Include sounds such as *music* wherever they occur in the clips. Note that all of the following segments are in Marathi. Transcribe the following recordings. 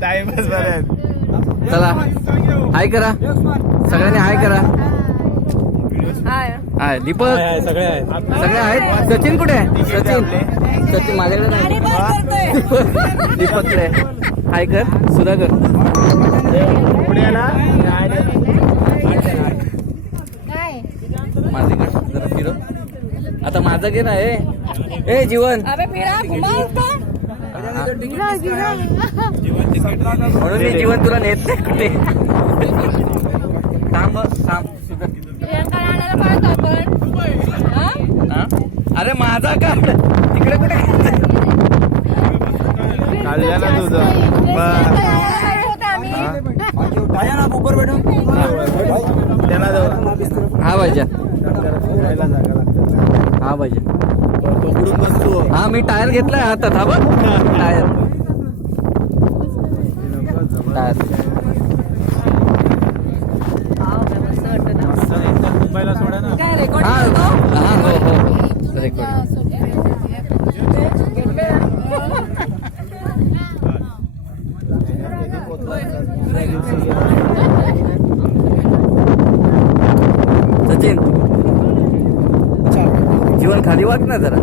टाइमच बरं चला. हाय करा. सगळ्यांनी हाय करा. हाय. दीपक. सगळे सगळे आहेत? सचिन कुठे आहे? सचिन. सचिन माझ्याकडे नाही. दीपककडे हाय कर सुधाकर. पुढे ना? माझे कर जरा फिरव. आता माझं घे ना ए जीवन. म्हणून मी जीवन तुला नेत नाही कुठे. थांब थांब. हा? अरे माझा का? तिकडे कुठे? ना तुझं त्यांना जाऊ. हा भाज्या हा भाज्या पकडून बसतो हा मी टायर घेतलाय हातात हा बघ. टायर. टायर. मुंबईला सोडा ना. हा हा हो हो हो. रेकॉर्ड *laughs* सचिन. जीवन खाली वाट ना जरा.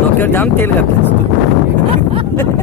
डोक्यावर जाम तेल घातलं *laughs*